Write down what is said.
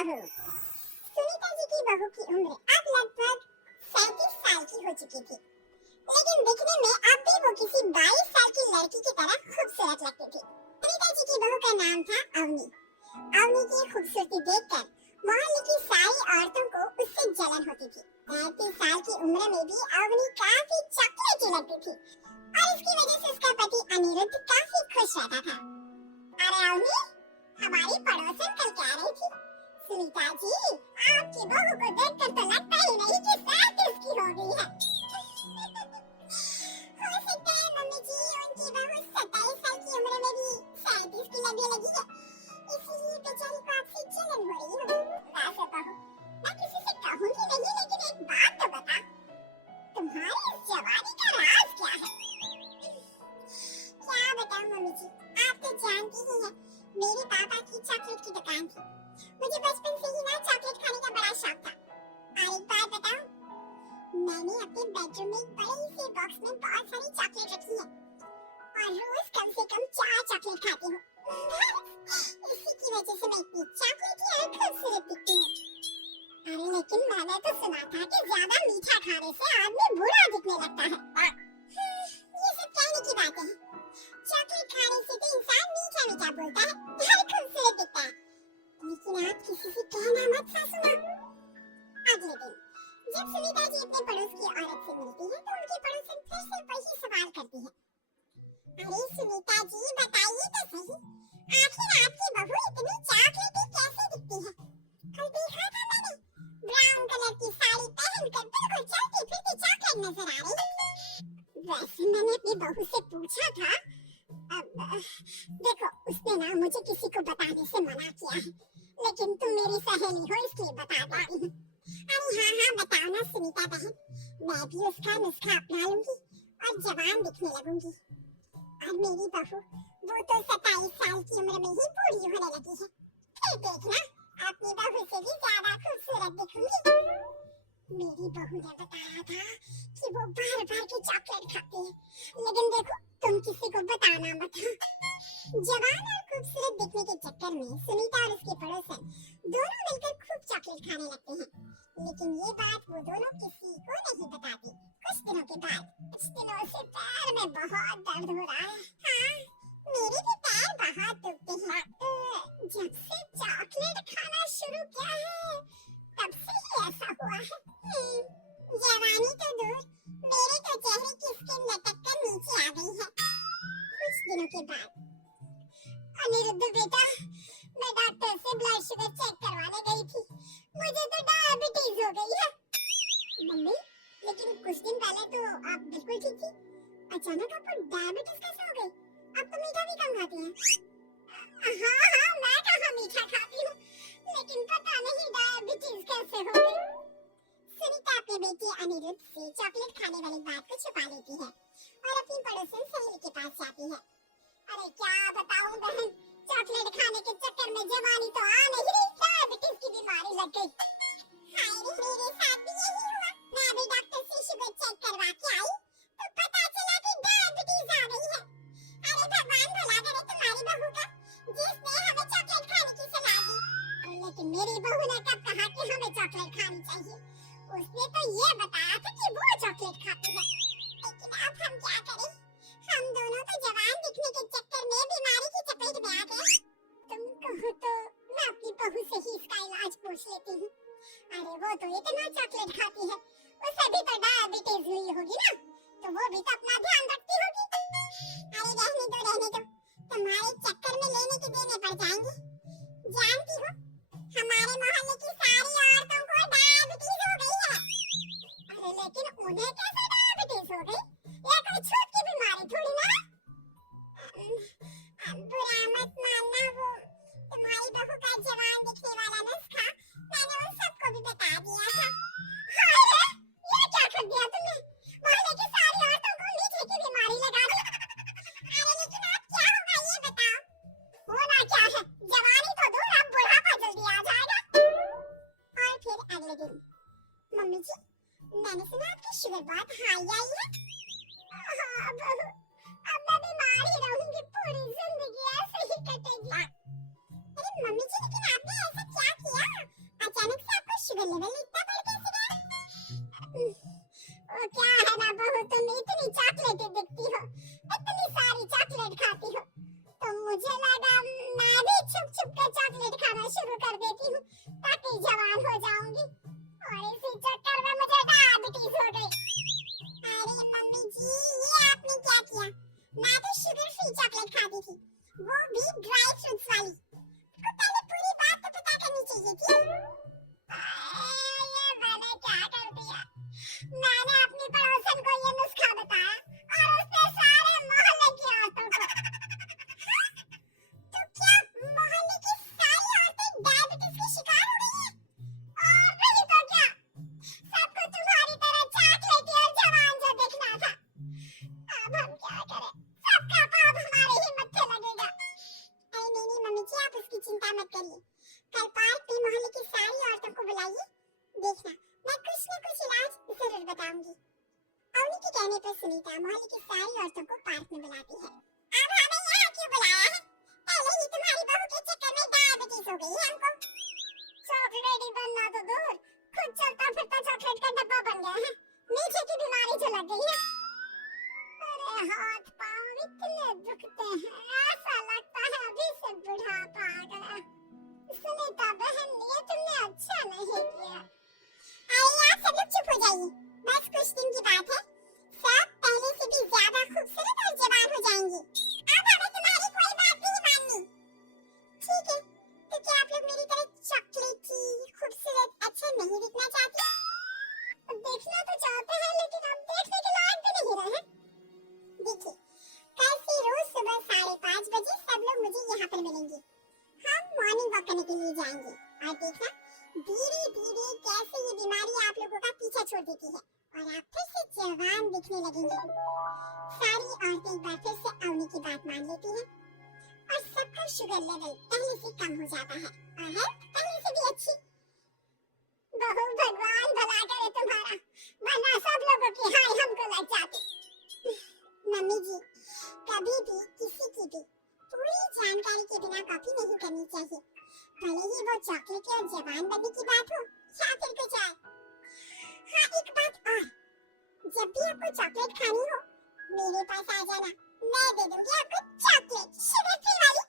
बहू। सुनीता जी की बहू की उम्र अब लगभग 37 साल की हो चुकी थी, लेकिन दिखने में अब भी वो किसी 22 साल की लड़की की तरह खूबसूरत लगती थी। सुनीता जी की बहू का नाम था अवनी। अवनी की खूबसूरती देखकर मोहल्ले की सारी औरतों को उससे जलन होती थी। 33 साल की उम्र में भी अवनी काफी चॉकलेटी लगती थी और इसकी वजह से उसका पति अनिरुद्ध काफी खुश रहता था। अरे अवनी, हमारी पड़ोसन कल कह रही थी, सुनीता जी आपकी बहू को देखकर तो लगता ही नहीं कि 37 की हो गई है। हो सकता है मम्मी जी उनकी बहू 27 साल की उम्र में भी 37 की लगने लगी है, इसीलिए बेचारी को आपसे जलन हो रही होगी। वैसे बहू, मैं किसी से कहूंगी नहीं, लेकिन एक बात तो बता, तुम्हारी इस जवानी का राज क्या है? क्या बताऊं मम्मी जी, आप तो जानती ही हैं, मेरे पापा की चॉकलेट की दुकान थी। मुझे बचपन से ही ना चॉकलेट खाने का बड़ा शौक था। और एक बात बताऊं, मैंने अपने बेडरूम में एक बड़े से बॉक्स में बहुत सारी चॉकलेट रखी है और रोज कम से कम 4 चॉकलेट खाती हूँ। इसी की वजह से मैं इतनी चॉकलेटी और खूबसूरत दिखती हूँ। अरे लेकिन मैंने तो सुना था कि ज्यादा मीठा खाने से आदमी बुरा दिखने लगता है। ये सब कहने की बातें हैं। चॉकलेट खाने से तो इंसान मीठा मीठा बोलता है और खूबसूरत दिखता है। लेकिन आप किसी से कहना मत सासू माँ। अगले दिन जब सुनीता जी अपने पड़ोस की औरत से मिलती है तो उनकी पड़ोसन फिर से वही सवाल करती है। अरे सुनीता जी बताइए तो सही, आखिर आपकी बहू इतनी चॉकलेटी कैसे दिखती है? कल देखा था मैंने, ब्राउन कलर की साड़ी पहनकर बिल्कुल चलती फिरती चॉकलेट नजर आ रही। वैसे मैंने अपनी बहू से पूछा था, देखो उसने ना मुझे किसी को बताने से मना किया है, लेकिन तुम मेरी सहेली हो इसलिए बता देती हूँ। अरे हाँ बताओ ना सुनीता बहन, मैं भी उसका नुस्खा अपना लूंगी और जवान दिखने लगूंगी। और मेरी बहू वो तो 27 साल की उम्र में ही बूढ़ी होने लगी है, फिर देखना अपनी बहू से भी ज्यादा खूबसूरत दिखूंगी। मेरी बहू ने बताया था कि वो बार बार की चॉकलेट खाती है, लेकिन देखो तुम किसी को बताना मत। जवान और खूबसूरत दिखने के चक्कर में सुनीता और उसके पड़ोसन दोनों मिलकर खूब चॉकलेट खाने लगते हैं, लेकिन ये बात वो दोनों किसी को नहीं बताते। कुछ दिनों के बाद, कुछ दिनों से पैर में बहुत दर्द हो रहा है। हाँ, मेरे भी पैर बहुत दुखते हैं। जब से चॉकलेट खाना शुरू किया है तब से ही ऐसा हुआ है। जवानी तो दूर, मेरे तो चेहरे की स्किन लटक कर नीचे आ गई है। कुछ दिनों के बाद, अनिरुद्ध बेटा, मैं डॉक्टर से ब्लड शुगर चेक करवाने गई थी, मुझे तो डायबिटीज हो गई है। मम्मी, लेकिन कुछ दिन पहले तो आप बिल्कुल ठीक थी, अचानक आपको डायबिटीज कैसे हो गई? आप तो मीठा भी कम खाती हैं। हाँ मैं कहाँ मीठा खाती हूँ, लेकिन पता नहीं डायबिटीज कैसे हो गई। सुनीता अपने बेटे अनिरुद्ध से चॉकलेट खाने वाली बात को छुपा लेती है और अपनी पड़ोसन सहेली के पास जाती है। अरे क्या बताऊं बहन, चॉकलेट खाने के चक्कर में जवानी तो आ नहीं रही, डायबिटीज की बीमारी लग गई। हाय रे, मेरे साथ भी यही हुआ। मैं भी डॉक्टर से शुगर चेक करवा के आई तो पता चला कि डायबिटीज आ गई है। अरे भगवान भला करे तुम्हारी बहू का, जिसने हमें चॉकलेट खाने की सलाह दी। लेकिन मेरी बहू ने कब कहा कि हमें चॉकलेट खानी चाहिए? उसने तो ये बताया था कि वो चॉकलेट खाती है। लेकिन अब हम क्या करें? हम दोनों तो जवान दिखने के चक्कर में बीमारी की चपेट में आ गए। तुम कहो तो मैं अपनी बहू से ही इसका इलाज पूछ लेती हूँ। अरे वो तो इतना चॉकलेट खाती है, उसे भी तो डायबिटीज हुई होगी ना, तो वो भी तो अपना ध्यान रखती होगी। अरे रहने दो, तुम्हारे चक्कर में लेने के देने पड़ जाएंगे। जानती हो, हमारे मोहल्ले की सारी औरतों को डायबिटीज हो गई है। अरे लेकिन उन्हें कैसे डायबिटीज हो गई? ये कोई छूत की बीमारी थोड़ी ना। बुरा मत मानना, वो तुम्हारी बहू का जवान दिखने वाला नुस्खा मैंने उन सबको भी बता दिया था। हाय, ये क्या कर दिया तुमने? मोहल्ले की सारी औरतों को मीठे की बीमारी लगा दी। अरे लेकिन अब क्या होगा ये बताओ? होना क्या है, जवानी तो दूर, अब बुढ़ापा जल्दी आ जाएगा। और फिर अगले दिन, मम्मी जी मैंने सुना आपकी शुगर बहुत हाई आई है। हाँ बहू, अब मैं बीमार ही रहूंगी, पूरी जिंदगी ऐसे ही कटेगी। अरे मम्मी जी, लेकिन आपने ऐसा क्या किया? कल पार्क में मोहल्ले की सारी औरतों को बुलाइए, देखना मैं कुछ न कुछ इलाज जरूर बताऊंगी। अवनी के कहने पर सुनीता मोहल्ले की सारी औरतों को पार्क में बुलाती है। अब हमें यहाँ क्यों बुलाया है? पहले ही तुम्हारी बहू के चक्कर में डायबिटीज हो गई है हमको। चॉकलेट ही बनना तो दूर, खुद चलता फिरता चॉकलेट का डब्बा बन गया है। मीठे की बीमारी जो लग गई है। अरे हाथ पाँव इतने दुखते हैं, ऐसा लगता है अभी से बुढ़ापा आ गया। सुनीता बहन, ये तुमने अच्छा नहीं किया। अरे यार सब लोग चुप हो जाइए, बस कुछ दिन की बात है, सब पहले से भी ज्यादा खूबसूरत और जवान हो जाएंगी। अब हमें तुम्हारी कोई बात नहीं माननी। ठीक है, तो क्या आप लोग मेरी तरह चॉकलेटी, खूबसूरत, अच्छा नहीं दिखना चाहते? देखना तो चाहते हैं, लेकिन अब देखने के लायक भी नहीं रहे। देखिए, कल से रोज सुबह 5:30 बजे सब लोग मुझे यहाँ पर मिलेंगे। हम मॉर्निंग वॉक करने के लिए जाएंगे और देखना धीरे धीरे कैसे ये बीमारी आप लोगों का पीछा छोड़ देती है और आप फिर से जवान दिखने लगेंगे। सारी औरतें एक बार फिर से अवनी की बात मान लेती हैं और सबका शुगर लेवल पहले से कम हो जाता है और हेल्थ पहले से भी अच्छी। बहू भगवान भला करे तुम्हारा, वरना सब लोगों की हाय हमको लग जाती। मम्मी जी, कभी भी किसी की भी पूरी जानकारी के बिना कॉपी नहीं करनी चाहिए, भले ही वो चॉकलेट और जवान बनने की बात हो या फिर कुछ और। हाँ, एक बात और, जब भी आपको चॉकलेट खानी हो मेरे पास आ जाना, मैं दे दूंगी आपको चॉकलेट, शुगर फ्री वाली।